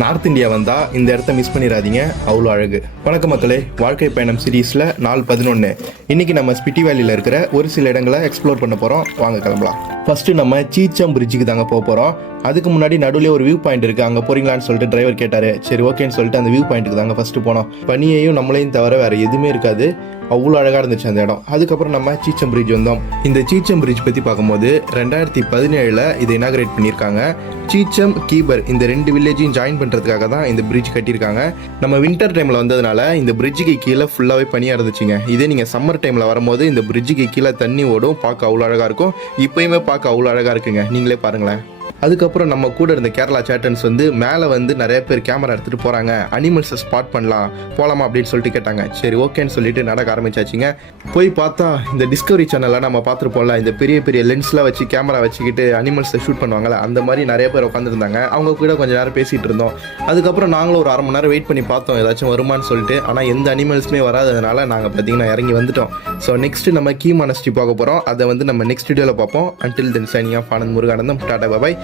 North India வந்தால் இந்த இடத்த மிஸ் பண்ணிடாதீங்க, அவ்வளோ அழகு. வணக்கம் மக்களே, வாழ்க்கை பயணம் சீரீஸில் நாள் 11. இன்றைக்கி நம்ம ஸ்பிட்டி வேலியில் இருக்கிற ஒரு சில இடங்களை எக்ஸ்ப்ளோர் பண்ண போகிறோம். வாங்க கிளம்பலாம். ஃபஸ்ட்டு நம்ம சீச்சம் பிரிட்ஜுக்கு தாங்க போக போகிறோம். அதுக்கு முன்னாடி நடுவில் ஒரு வியூ பாயிண்ட் இருக்குது, அங்கே போகிறீங்களான்னு சொல்லிட்டு டிரைவர் கேட்டார். சரி ஓகேன்னு சொல்லிட்டு அந்த வியூ பாயிண்ட்டுக்கு தாங்க ஃபஸ்ட்டு போனோம். பனியையும் நம்மளையும் தவிர வேறு எதுவுமே இருக்காது, அவ்வளோ அழகாக இருந்துச்சு அந்த இடம். அதுக்கப்புறம் நம்ம சீச்சம் பிரிட்ஜ் வந்தோம். இந்த சீச்சம் பிரிட்ஜ் பற்றி பார்க்கும்போது 2017 இதை இனாகரேட் பண்ணியிருக்காங்க. சீச்சம் கீபர் இந்த 2 வில்லேஜையும் ஜாயின் பண்ணுறதுக்காக தான் இந்த பிரிட்ஜ் கட்டியிருக்காங்க. நம்ம வின்டர் டைமில் வந்ததுனால இந்த பிரிட்ஜுக்கு கீழே ஃபுல்லாகவே பனியாக இருந்துச்சுங்க. இதே நீங்கள் சம்மர் டைமில் வரும்போது இந்த பிரிட்ஜுக்கு கீழே தண்ணி ஓடும், பார்க்க அவ்வளோ அழகாக இருக்கும். இப்போயுமே பார்க்க அவ்வளோ அழகாக இருக்குங்க, நீங்களே பாருங்களேன். அதுக்கப்புறம் நம்ம கூட இருந்த கேரளா சேட்டன்ஸ் மேலே நிறைய பேர் கேமரா எடுத்துகிட்டு போகிறாங்க, அனிமல்ஸை ஸ்பாட் பண்ணலாம் போகலாமா அப்படின்னு சொல்லிட்டு கேட்டாங்க. சரி ஓகேன்னு சொல்லிட்டு நடக்க ஆரம்பிச்சாச்சுங்க. போய் பார்த்தா இந்த டிஸ்கவரி சேனலில் நம்ம பார்த்துருப்போம்ல, இந்த பெரிய பெரிய லென்ஸ்லாம் வச்சு கேமரா வச்சுக்கிட்டு அனிமல்ஸை ஷூட் பண்ணுவாங்கள்ல, அந்த மாதிரி நிறைய பேர் உட்காந்துருந்தாங்க. அவங்க கூட கொஞ்சம் நேரம் பேசிகிட்டு இருந்தோம். அதுக்கப்புறம் நாங்களும் ஒரு அரை மணி நேரம் வெயிட் பண்ணி பார்த்தோம் ஏதாச்சும் வருமானு சொல்லிட்டு. ஆனால் எந்த அனிமல்ஸுமே வராததுனால நாங்கள் பார்த்தீங்கன்னா இறங்கி வந்துட்டோம். ஸோ நெக்ஸ்ட்டு நம்ம கீ மானஸ்ட்ரி பார்க்க போகிறோம். அதை நம்ம நெக்ஸ்ட் வீடியோவில் பார்ப்போம். Until then signing off Anand Muruganandam. Tata பாய்.